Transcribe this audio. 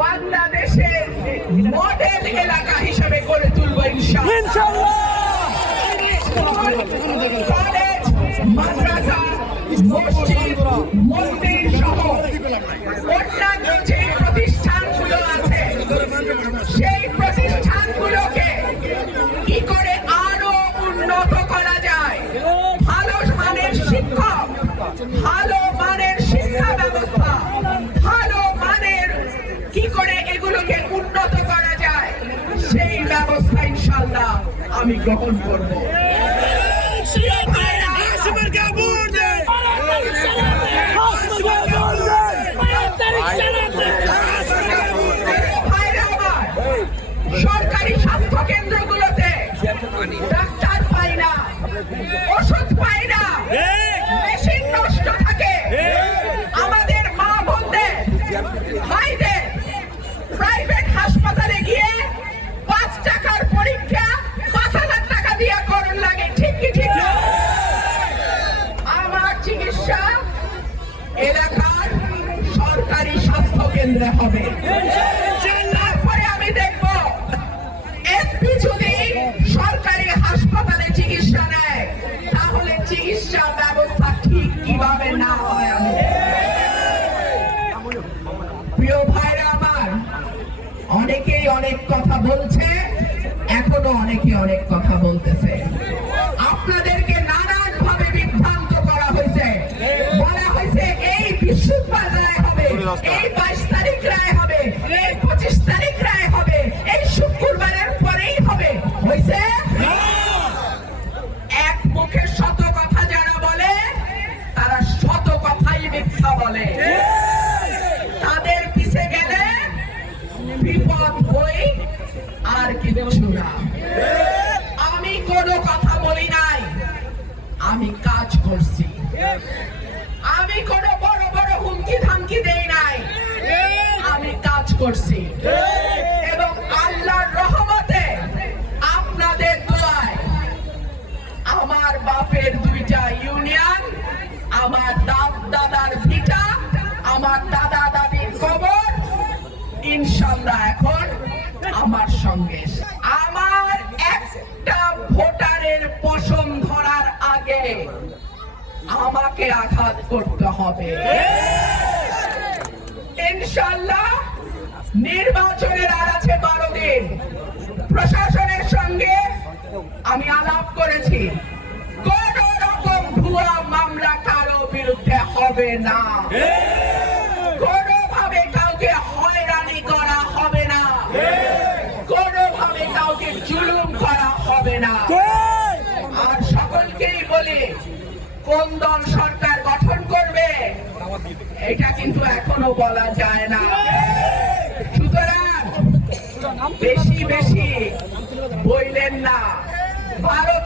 বাংলাদেশের মডেল এলাকা হিসেবে গড়ে তুলব ইনশাআল্লাহ। কলেজ, মাদ্রাসা, মসজিদ, মন্দির সহ অন্যান্য যে প্রতিষ্ঠানগুলো আছে সেই প্রতিষ্ঠানগুলোকে কি করে আরো উন্নত করা যায়, ভালো মানের শিক্ষক, ভালো মানের শিক্ষা ব্যবস্থা, ভালো মানের কি করে এগুলোকে উন্নত করা যায় সেই ব্যবস্থা ইনশাআল্লাহ আমি গ্রহণ করব। সরকারি স্বাস্থ্য কেন্দ্রগুলোতে ডাক্তার পাই না, ওষুধ পাই না, মেশিন নষ্ট থাকে। আমাদের মা বোনদের ভাইদের প্রাইভেট হাসপাতালে গিয়ে 5 টাকার পরীক্ষা 5,000 টাকা দিয়ে করণ লাগে, ঠিক কি ঠিক? আমার চিকিৎসা এলাকার সরকারি স্বাস্থ্য কেন্দ্রে হবে। তারপরে আমি দেখব এসপি যদি সরকারি হাসপাতালে চিকিৎসা নেয় তাহলে চিকিৎসা ব্যবস্থা ঠিক কিভাবে না হয়। আমি প্রিয় ভাইরা আমার, অনেকেই অনেক কথা বলছে, এখনো অনেকে অনেক কথা বলতেছে। আপনাদেরকে নানান ভাবে বিভ্রান্ত করা হয়েছে। বলা হয়েছে এই বৃহস্পতিবার রায় হবে, এই 22 তারিখ রায় হবে, এই 25 তারিখ রায় হবে, এই শুক্রবারের পরেই হবে। হয়েছে এক মুখে শত কথা যারা বলে তারা শত কথাই মিথ্যা বলে। তাদের পিছে গেলে বিপদ বই আর কিছু না। আমি কোনো কথা বলি নাই, আমি কাজ করছি। আমি কোনো বড় বড় হুমকি ধামকি দেই নাই, আমি কাজ করছি। এবং আল্লাহর রহমতে আপনাদের দোয়ায় আমার বাপের 2টা ইউনিয়ন, আমার দাদার ভিটা, আমার দাদা দাদির কবর ইনশাআল্লাহ এখন আমার সঙ্গে। আমার একটা ভোটারের পশম ধরার আগে আমাকে আঘাত করতে হবে ইনশাআল্লাহ। নির্বাচনের আর আছে 12 দিন। প্রশাসনের সঙ্গে আমি আলাপ করেছি, কোন রকম ভুয়া মামলা কারো বিরুদ্ধে হবে না, কোনোভাবে কাউকে হয়রানি করা হবে না, কোনোভাবে কাউকে জুলুম করা হবে না। আর সকলকেই বলি, কোন দল সরকার গঠন করবে এটা কিন্তু এখনো বলা যায় না। সুতরাং বেশি বেশি বললেন না। 12